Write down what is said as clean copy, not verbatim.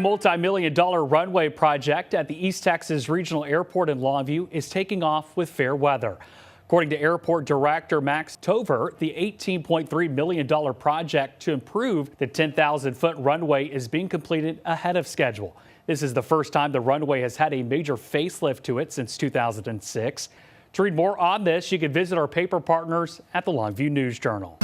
multi-million-dollar runway project at the East Texas Regional Airport in Longview is taking off with fair weather. According to Airport Director Max Tover, the $18.3 million project to improve the 10,000-foot runway is being completed ahead of schedule. This is the first time the runway has had a major facelift to it since 2006. To read more on this, you can visit our paper partners at the Longview News Journal.